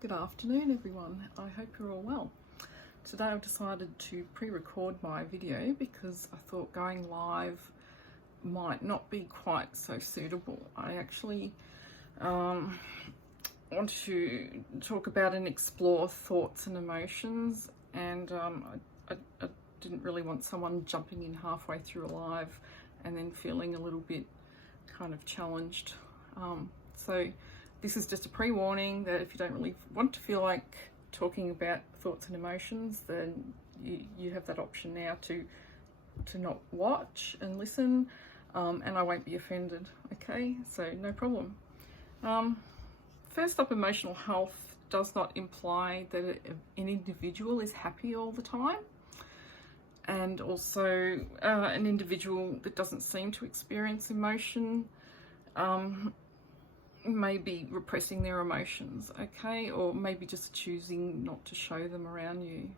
Good afternoon everyone, I hope you're all well. Today I've decided to pre-record my video because I thought going live might not be quite so suitable. I actually want to talk about and explore thoughts and emotions, and I didn't really want someone jumping in halfway through a live and then feeling a little bit kind of challenged. So this is just a pre-warning that if you don't really want to feel like talking about thoughts and emotions, then you have that option now to not watch and listen, and I won't be offended, okay? So no problem. First up, emotional health does not imply that an individual is happy all the time, and also an individual that doesn't seem to experience emotion may be repressing their emotions, okay, or maybe just choosing not to show them around you.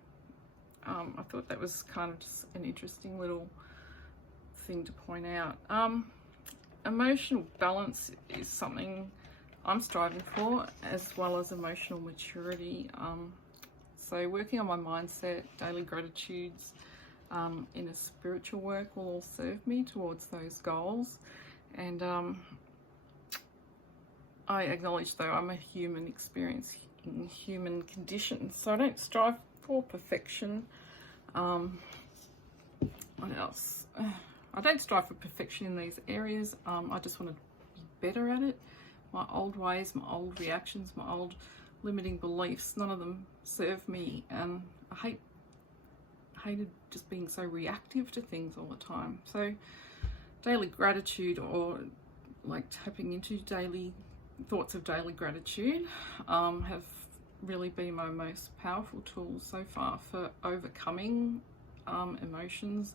I thought that was kind of just an interesting little thing to point out. Emotional balance is something I'm striving for, as well as emotional maturity. So working on my mindset, daily gratitudes, in a spiritual work will all serve me towards those goals. And I acknowledge, though, I'm a human experiencing human conditions, so I don't strive for perfection. What else? I don't strive for perfection in these areas. I just want to be better at it. My old ways, my old reactions, my old limiting beliefs, none of them serve me, and I hated just being so reactive to things all the time. So daily gratitude, or like tapping into daily thoughts of daily gratitude, have really been my most powerful tools so far for overcoming emotions,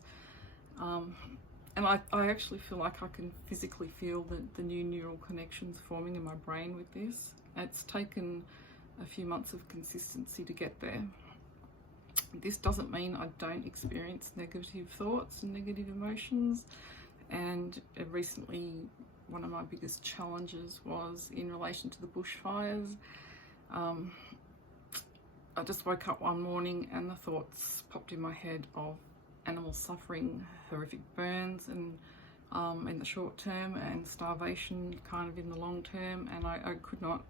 and I actually feel like I can physically feel the new neural connections forming in my brain with this. It's taken a few months of consistency to get there. This doesn't mean I don't experience negative thoughts and negative emotions, and recently one of my biggest challenges was in relation to the bushfires. I just woke up one morning and the thoughts popped in my head of animals suffering horrific burns, and in the short term, and starvation kind of in the long term, and I couldn't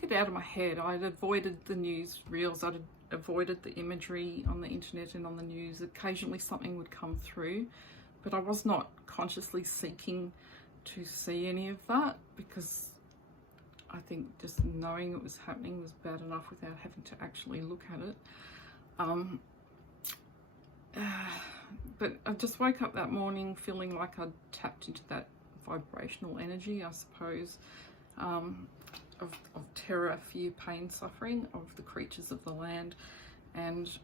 get it out of my head. I'd avoided the news reels, I'd avoided the imagery on the internet and on the news. Occasionally something would come through, but I was not consciously seeking to see any of that, because I think just knowing it was happening was bad enough without having to actually look at it. But I just woke up that morning feeling like I'd tapped into that vibrational energy, I suppose, of terror, fear, pain, suffering of the creatures of the land, and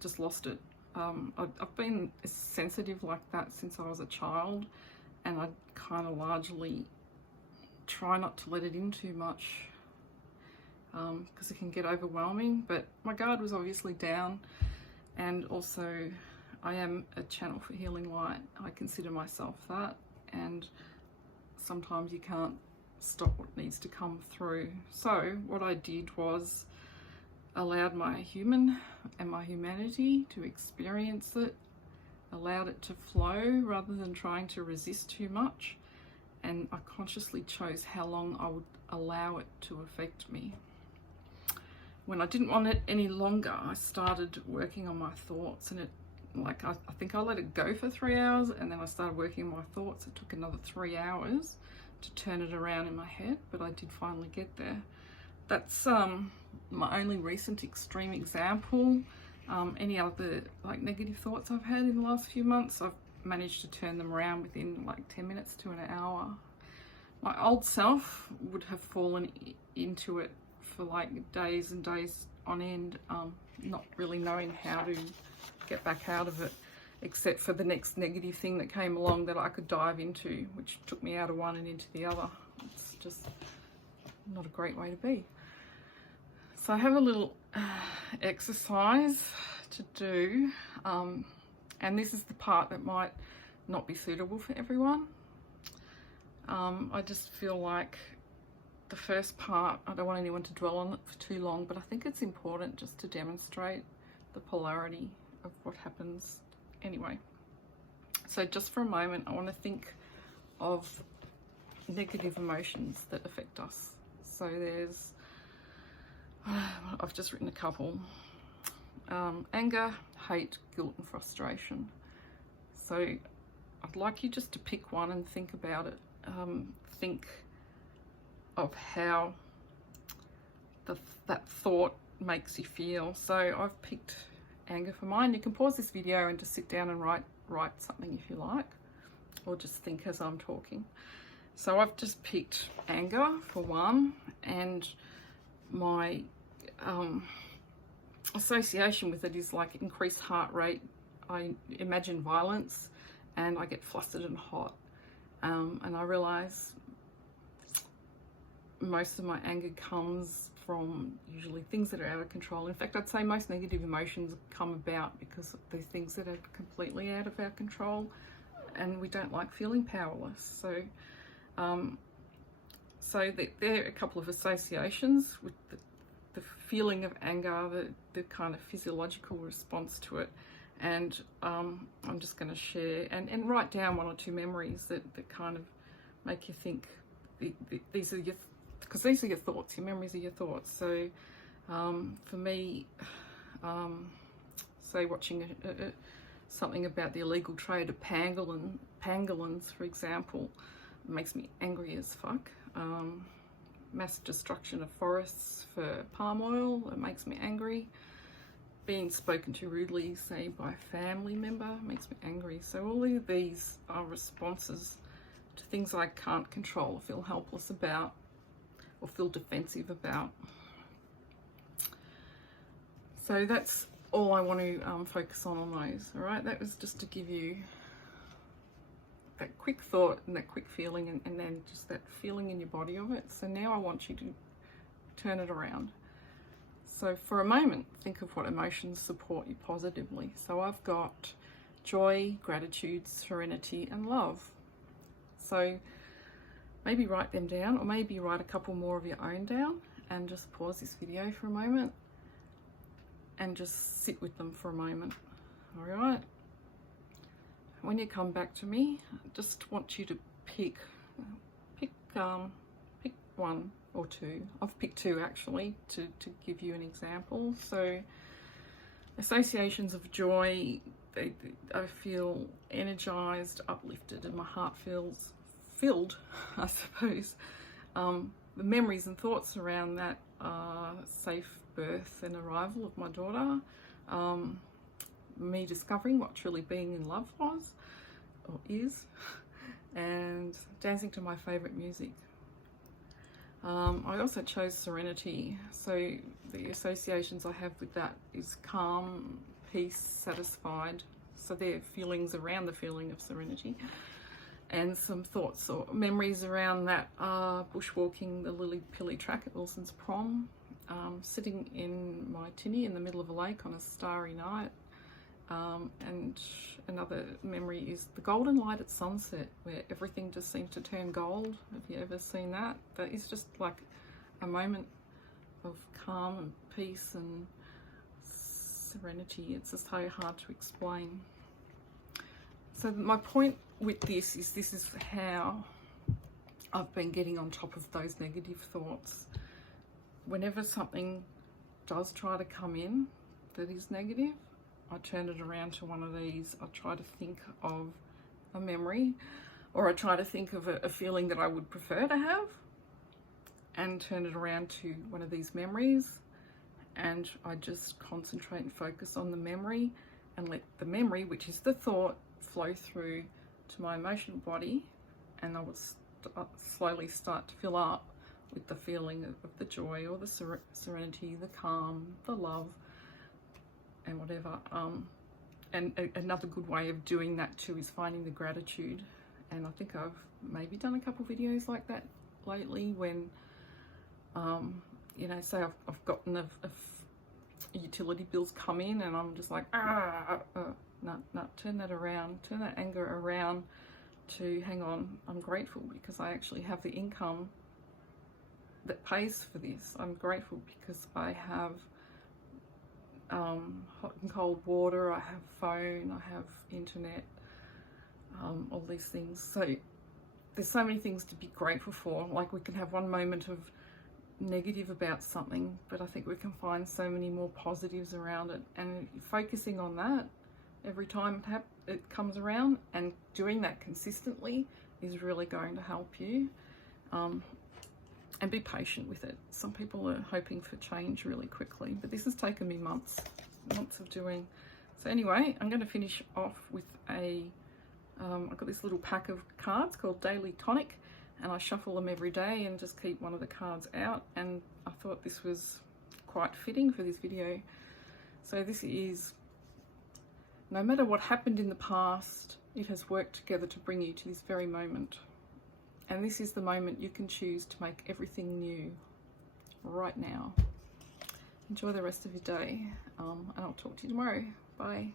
just lost it. I've been sensitive like that since I was a child, and I kind of largely try not to let it in too much, because it can get overwhelming. But my guard was obviously down, and also I am a channel for healing light. I consider myself that, and sometimes you can't stop what needs to come through. So what I did was allowed my human and my humanity to experience it, allowed it to flow rather than trying to resist too much, and I consciously chose how long I would allow it to affect me. When I didn't want it any longer, I started working on my thoughts, and I think I let it go for 3 hours, and then I started working on my thoughts. It took another 3 hours to turn it around in my head, but I did finally get there. That's my only recent extreme example. Any other like negative thoughts I've had in the last few months, I've managed to turn them around within like 10 minutes to an hour. My old self would have fallen into it for like days and days on end, not really knowing how to get back out of it, except for the next negative thing that came along that I could dive into, which took me out of one and into the other. It's just not a great way to be. So I have a little exercise to do, and this is the part that might not be suitable for everyone. I just feel like the first part, I don't want anyone to dwell on it for too long, but I think it's important just to demonstrate the polarity of what happens anyway. So just for a moment, I want to think of negative emotions that affect us. So there's, I've just written a couple. Anger, hate, guilt and frustration. So I'd like you just to pick one and think about it. Think of how that thought makes you feel. So I've picked anger for mine. You can pause this video and just sit down and write something if you like, or just think as I'm talking. So I've just picked anger for one, and my association with it is like increased heart rate. I imagine violence and I get flustered and hot, and I realize most of my anger comes from usually things that are out of control. In fact, I'd say most negative emotions come about because they're things that are completely out of our control, and we don't like feeling powerless. So there are a couple of associations with the feeling of anger, the kind of physiological response to it, and I'm just going to share and write down one or two memories that kind of make you think. These are your, because these are your thoughts. Your memories are your thoughts. So for me, say watching something about the illegal trade of pangolins, for example, makes me angry as fuck. Mass destruction of forests for palm oil, it makes me angry. Being spoken to rudely, say by a family member, makes me angry. So all of these are responses to things I can't control, feel helpless about, or feel defensive about. So that's all I want to focus on those. All right, that was just to give you that quick thought and that quick feeling, and then just that feeling in your body of it. So now I want you to turn it around. So for a moment, think of what emotions support you positively. So I've got joy, gratitude, serenity, and love. So maybe write them down, or maybe write a couple more of your own down, and just pause this video for a moment and just sit with them for a moment. All right. When you come back to me, I just want you to pick one or two. I've picked two actually to give you an example. So associations of joy, I feel energized, uplifted, and my heart feels filled, I suppose. The memories and thoughts around that are safe birth and arrival of my daughter, me discovering what truly being in love was or is, and dancing to my favorite music. I also chose serenity. So the associations I have with that is calm, peace, satisfied. So they're feelings around the feeling of serenity. And some thoughts or memories around that are bushwalking the Lily Pilly track at Wilson's prom, sitting in my tinny in the middle of a lake on a starry night. And another memory is the golden light at sunset, where everything just seems to turn gold. Have you ever seen that? That is just like a moment of calm and peace and serenity. It's just so hard to explain. So my point with this is how I've been getting on top of those negative thoughts. Whenever something does try to come in that is negative, I turn it around to one of these. I try to think of a memory, or I try to think of a feeling that I would prefer to have, and turn it around to one of these memories, and I just concentrate and focus on the memory and let the memory, which is the thought, flow through to my emotional body, and I will slowly start to fill up with the feeling of the joy or the serenity, the calm, the love, and whatever. And another good way of doing that too is finding the gratitude. And I think I've maybe done a couple videos like that lately, when you know, say I've gotten a utility bills come in and I'm just like, no, turn that around, turn that anger around to, hang on, I'm grateful because I actually have the income that pays for this. I'm grateful because I have hot and cold water, I have phone, I have internet, all these things. So there's so many things to be grateful for. Like, we can have one moment of negative about something, but I think we can find so many more positives around it, and focusing on that every time it comes around and doing that consistently is really going to help you. And be patient with it. Some people are hoping for change really quickly, but this has taken me months of doing. So anyway, I'm going to finish off with I've got this little pack of cards called Daily Tonic, and I shuffle them every day and just keep one of the cards out, and I thought this was quite fitting for this video. So this is, no matter what happened in the past, it has worked together to bring you to this very moment. And this is the moment you can choose to make everything new right now. Enjoy the rest of your day, and I'll talk to you tomorrow. Bye.